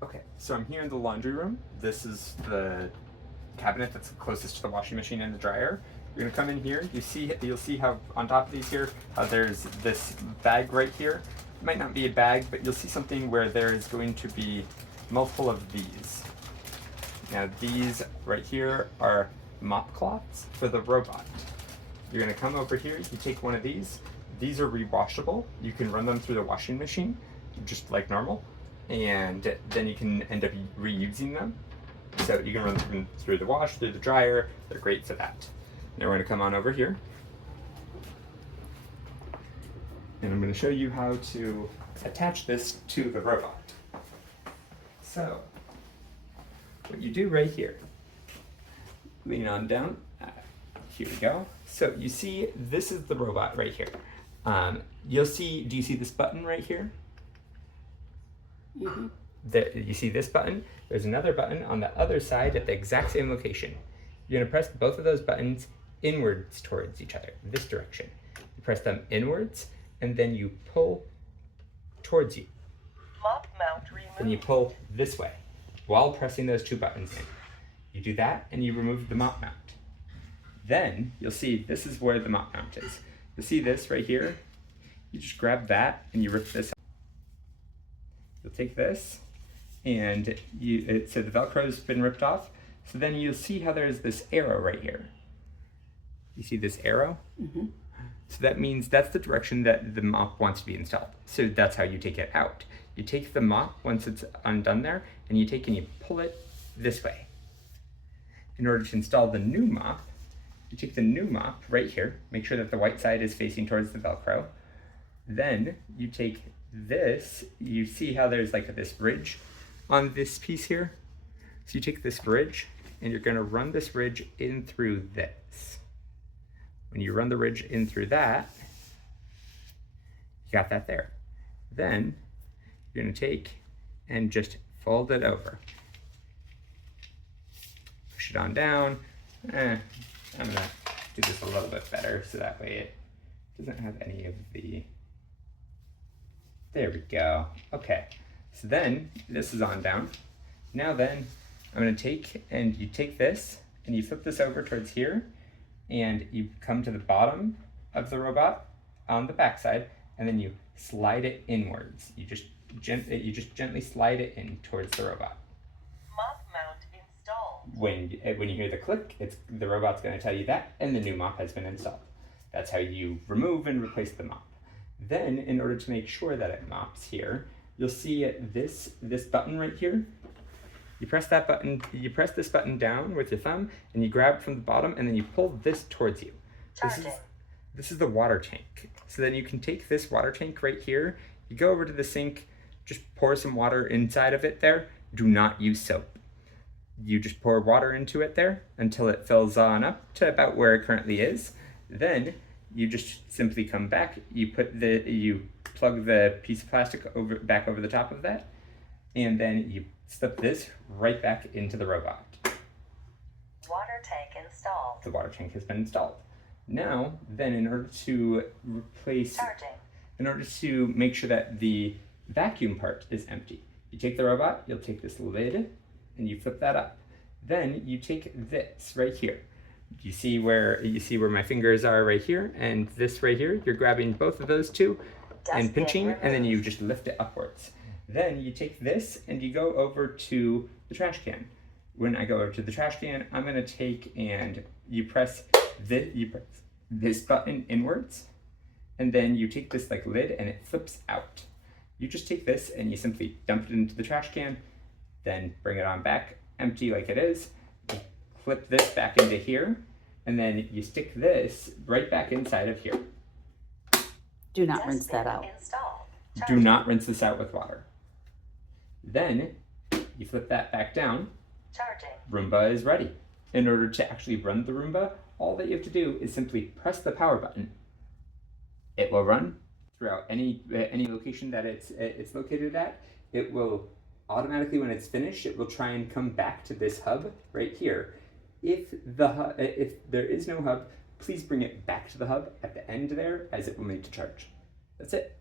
Okay, so I'm here in the laundry room. This is the cabinet that's closest to the washing machine and the dryer. You're gonna come in here. You'll see how on top of these here, how there's this bag right here. It might not be a bag, but you'll see something where there is going to be multiple of these. Now these right here are mop cloths for the robot. You're gonna come over here. You take one of these. These are rewashable. You can run them through the washing machine, just like normal. And then you can end up reusing them. So you can run them through the wash, through the dryer. They're great for that. Now we're going to come on over here. And I'm going to show you how to attach this to the robot. So what you do right here, lean on down. Here we go. So you see, this is the robot right here. You'll see, do you see this button right here? Mm-hmm. You see this button? There's another button on the other side at the exact same location. You're gonna press both of those buttons inwards towards each other, this direction. You press them inwards, and then you pull towards you. Mop mount removed. Then you pull this way while pressing those two buttons in. You do that, and you remove the mop mount. Then you'll see this is where the mop mount is. You'll see this right here. You just grab that, and you rip this out. You'll take this, and so the Velcro's been ripped off. So then you'll see how there's this arrow right here. You see this arrow? Mm-hmm. So that means that's the direction that the mop wants to be installed. So that's how you take it out. You take the mop once it's undone there, and you pull it this way. In order to install the new mop, you take the new mop right here, make sure that the white side is facing towards the Velcro. Then you take this, you see how there's like this ridge on this piece here? So you take this ridge and you're gonna run this ridge in through this. When you run the ridge in through that, you got that there. Then you're gonna take and just fold it over. Push it on down. I'm gonna do this a little bit better so that way it doesn't have any of the, there we go. Okay, so then this is on down. Now then, I'm gonna you take this and you flip this over towards here, and you come to the bottom of the robot on the backside, and then you slide it inwards. You just gently slide it in towards the robot. Mop mount installed. When you hear the click, the robot's gonna tell you that, and the new mop has been installed. That's how you remove and replace the mop. Then, in order to make sure that it mops here, you'll see this button right here. You press that button, you press this button down with your thumb, and you grab from the bottom, and then you pull this towards you. This is the water tank. So then you can take this water tank right here, you go over to the sink, just pour some water inside of it there. Do not use soap. You just pour water into it there until it fills on up to about where it currently is. Then you just simply come back, you plug the piece of plastic back over the top of that, and then you slip this right back into the robot. Water tank installed. The water tank has been installed. Now, then in order to make sure that the vacuum part is empty, you take the robot, you'll take this lid, and you flip that up. Then you take this right here. You see where my fingers are right here, and this right here, you're grabbing both of those two and pinching, and then you just lift it upwards. Then you take this and you go over to the trash can. When I go over to the trash can, I'm gonna take and you press this button inwards, and then you take this like lid and it flips out. You just take this and you simply dump it into the trash can, then bring it on back, empty like it is, flip this back into here, and then you stick this right back inside of here. Do not rinse that out. Do not rinse this out with water. Then you flip that back down. Charging. Roomba is ready. In order to actually run the Roomba, all that you have to do is simply press the power button. It will run throughout any location that it's located at. It will automatically, when it's finished, it will try and come back to this hub right here. If there is no hub, please bring it back to the hub at the end there, as it will need to charge. That's it.